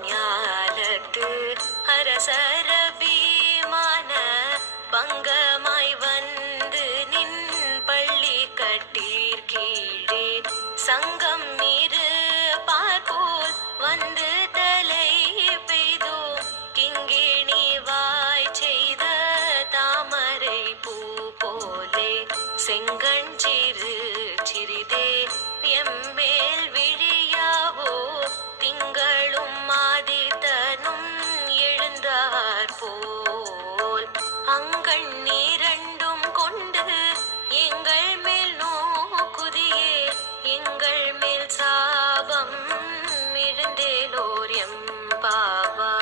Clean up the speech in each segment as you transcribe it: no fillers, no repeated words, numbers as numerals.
ஞாலத்து அரசர பீமான பங்கமாய் வந்து நின் பள்ளி கட்டீர் கீழே சங்கம் இரு பார்ப்போல் வந்து தலை பெய்தோ கிங்கிணி வாய் செய்த தாமரை பூ போலே செங்கண் சிறு சிறிதே எம்மேல் விழியாவோ திங்களும் மாதித்தனும் எழுந்தார் போல் அங்கண் இரண்டும் கொண்டு எங்கள் மேல் நோக்குதியே எங்கள் மேல் சாபம் எழுந்தேலோர் எம்பாவா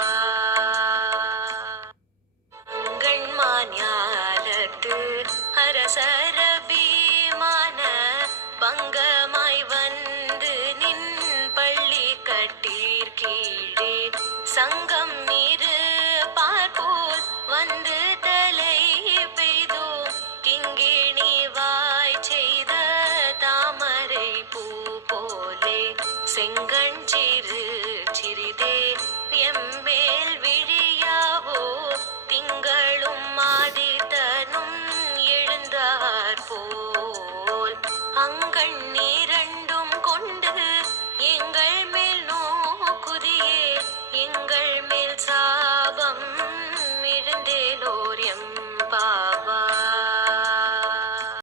ஞாலத்து அரசர பீமான பங்கமாய் வந்து நின் பள்ளி கட்டீர் கீழே சங்க